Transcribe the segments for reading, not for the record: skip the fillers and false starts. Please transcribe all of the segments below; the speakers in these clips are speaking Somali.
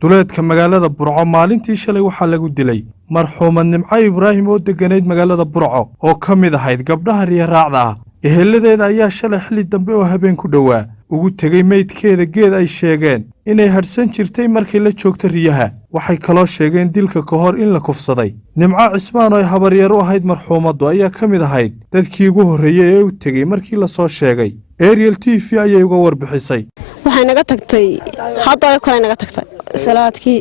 duleedka magaalada Burco maalintii shalay waxaa lagu dilay marxuumad Nimco Ibraahim oo deganeyd magaalada Burco oo ka mid ahayd gabdhaha riyaaraacda ah eheladeeda ayaa shalay xilli dambe oo habeen ku dhawaa ugu tagay meydkeeda geed ay sheegeen inay hadhsan jirtay markay la joogto riyaha waxay kaloo sheegeen dilka ka hor in la kufsaday Nimco Cismaan oo habaryar u ahayd marxuumaddu ayaa ka mid ahayd dadkii ugu horreeyay ee u tagay markii la soo sheegay Ariel TV ayay uga warbixisay waxay naga tagtay hadda kale naga tagtay salaadkii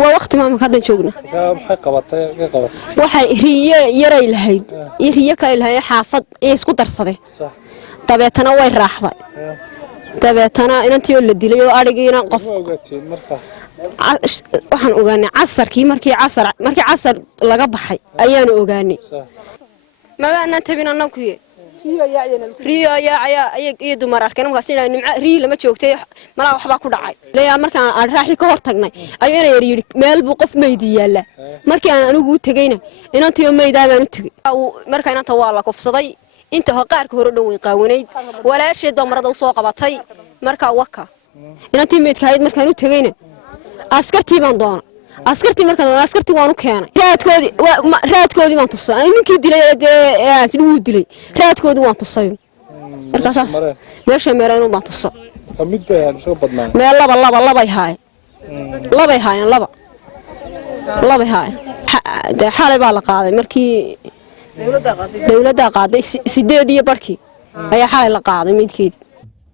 waa waqti ma hadda joogna maxay qabatay waxay riyo yaray lahayd riyo kale lahayd xaafad ay isku darsaday dabeetana way raaxday dabeetana inantii la dilay oo arigiina qof waxaan ogaanay casarkii markii casar laga baxay ayaan ogaanay ma baan tabin annagu riyo ayaa dumar arkeen markaas inay Nimco riyo lama joogtay mala waxba ku dhacay leeyahay markaan aan raaxi ka hor tagnay ayaan yiri meel buu qof meeydi yaala markii aan anigu u tagayna inantii meeyda baan u tagay markaan inta waa la kufsaday inta qaarka hore dhow way qaawanayd walaasheed damarada soo qabatay marka waka inantii meedkayd markaan u tagayna askartii baan doona askartii markaan askartii waan u keenay raadkoodii waan tusay ninkii dilay ee siduu dilay raadkoodii waan tusay markaas meesha meeraynu baan tusay mid baan soo badnaa meel laba haay xalay baa la qaaday markii dawladda qaaday 8 iyo barkii ayaa xalay la qaaday midkeedii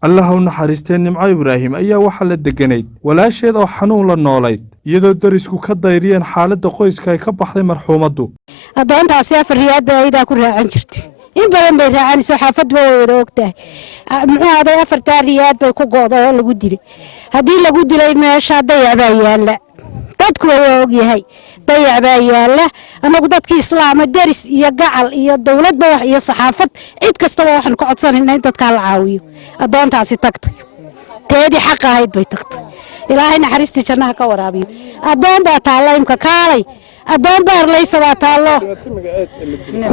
Allah u naxariistay Nimco Ibraahim ayaa waxa la deganeyd walaasheed oo xanuun la noolayd iyadoo darisku ka dayriyeen xaaladda qoyska ay ka baxday marxuumaddu adoontaasi afar riyaad bay ayda ku raacan jirtay in badan bay raacanayso xaafadba wada ogtahay muxuu aday afarta riyaad bay ku gooday oo lagu dilay hadii lagu dilay meesha dayac baa yaala dadku waa og yahay dayac baa yaala anagu dadkii islaamada daris iyo gacal iyo dawladba wax iyo saxaafad cid kasta waxaan ku codsanaynaa in dadka la caawiyo adoontaasi tagtay teedi xaq ahayd bay tagtay ilaahay naxariistii jannaha ka waraabiyo adoon baa taalaymka kaalay adoon baar leysaba taalo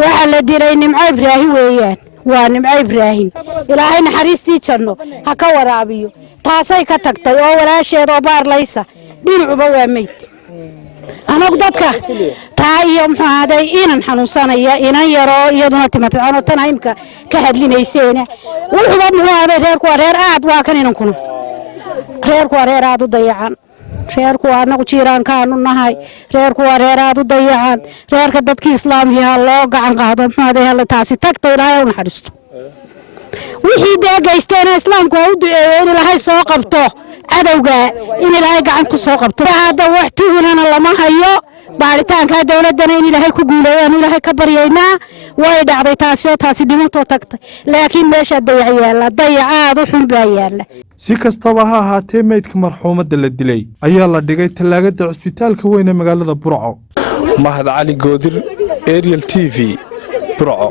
waxa la dilay Nimco Ibraahim weeyaan waa Nimco Ibraahim ilaahay naxariistii janno ha ka waraabiyo taasay ka tagtay oo walaasheed oo baar leysa dhinacuba waa meyd anagu dadka taa iyo muxuu ahaday inaan xanuunsanaya inan yaro iyaduna timaadano tan imka ka hadlinayseena wuxuuba muxuu ahaday reerku reer aad waa kan inankuna reerku reer aad u dayacan reerku anagu jiiraankaanu nahay reerku reer aad u dayacan reerka dadkii islaamka loo gacan qaado muxuu ahaday hal taasi tagto ilaahay u naxariisto wixii deegaysteen islaamku u duceeyeen ilaahay soo qabto adawga in ilaahay gacan ku soo qabto hada wax tuunana lama hayo baaritaanka dawladana in ilaahay ku guuleeyaan ilaahay ka baryeynaa way dhacday taasi dhimato tagtay laakiin meesha dayacaad u xun baa yaala si kastaba ha ahaatee meydka marxuumadda la dilay ayaa la dhigay talaagada cusbitaalka weyn ee magaalada Burco Mahad Ali Goodir Ariel TV Burco